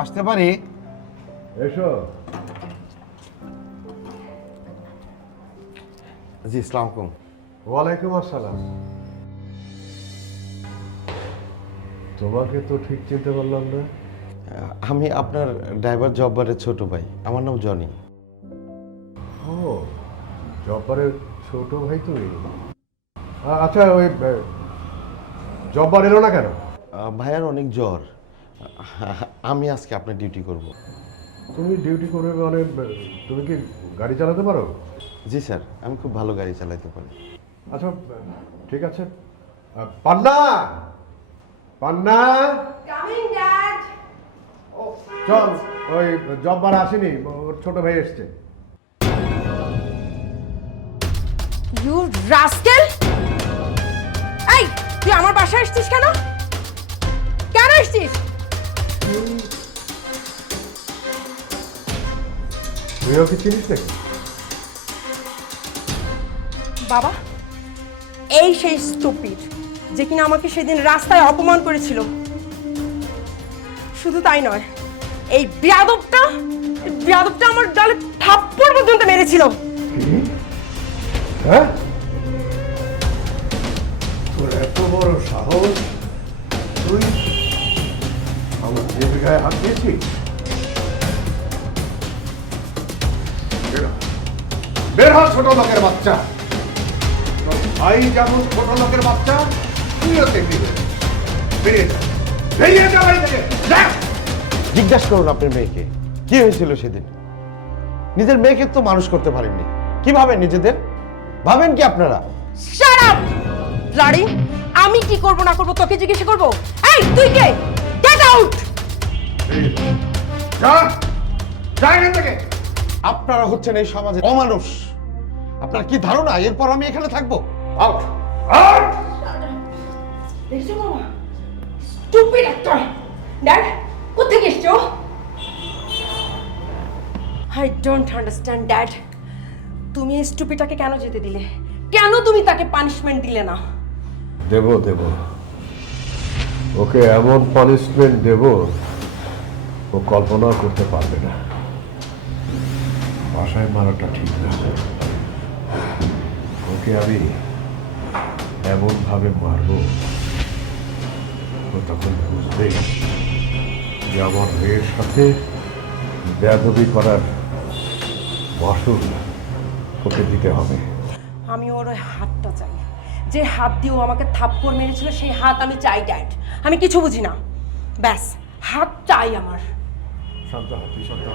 আসতে পারি? এসো। জি, আসসালামু আলাইকুম। ওয়ালাইকুম আসসালাম। তোমাকে তো ঠিক চিনতে পারলাম না। আমি আপনার ড্রাইভার জব্বারের ছোট ভাই, আমার নাম জনি। ও, জব্বারের ছোট ভাই তুমি? আচ্ছা, ওই জব্বার এলো না কেন? ভাইয়ার অনেক জ্বর, আমি আজকে আপনার ডিউটি করব। তুমি ডিউটি করবে মানে তুমি কি গাড়ি চালাতে পারো? জি স্যার, আমি খুব ভালো গাড়ি চালাতে পারি। আচ্ছা, ঠিক আছে। Panna, Panna, coming dad. চল। ওই জব্বার আসেনি, ওর ছোট ভাই এসছে। You rascal! এই, তুই আমার বাসায় আসছিস কেন? কেন আসছিস? তুই ওকে চিনিস নাকি? বাবা, এই সেই স্টুপিড যে কিনা আমাকে সেদিন রাস্তায় অপমান করেছিল। শুধু তাই নয়, এই বেয়াদবটা আমার গালে থাপ্পড় পর্যন্ত মেরেছিল। হ্যাঁ, তোর এত বড় সাহস! তুই আমার দেহের গায়ে হাত দিয়েছিস? বের হ, ছোট লোকের বাচ্চা! তোর ভাই যেমন ছোট লোকের বাচ্চা, তুইও তেমনি বেরিয়ে যা। বেরিয়ে যা বাড়ি থেকে, যা! জিজ্ঞাসা করুন আপনার মেয়েকে কি হয়েছিল সেদিন। নিজের মেয়েকে তো মানুষ করতে পারেননি, কি ভাবেন নিজেদের? ভাবেন কি আপনারা? শাট আপ লাড়ি! আমি কি করব না করব তোকে জিজ্ঞেস করব? এই, তুই কে? Get out! যা, যা এখান থেকে। আপনারা হচ্ছেন এই সমাজে অমানুষ। আপনার কি ধারণা এরপর আমি এখানে থাকবো? Out, out! দেখছো মামা? স্টুপিড একটা। ড্যাড, কোত্থেকে এসছো? I don't understand dad. তুমি এই স্টুপিটাকে কেন যেতে দিলে? কেন তুমি তাকে পানিশমেন্ট দিলে না? দেব দেব, ওকে এমন পানিশমেন্ট দেব ও কল্পনা করতে পারবে না। বাসায় মারাটা ঠিক না। ওকে আমি এমন ভাবে মারবো ও তখন বুঝবে যে আমার মেয়ের সাথে বেয়াদবি করার মাসুল ওকে দিতে হবে। আমি ওর ওই হাতটা চাই, যে হাত দিয়ে ও আমাকে থাপ্পড় মেরেছিল সেই হাত আমি চাই ড্যাড। আমি কিছু বুঝি না, ব্যাস হাত চাই আমার। শান্ত হ, তুই শান্ত হ।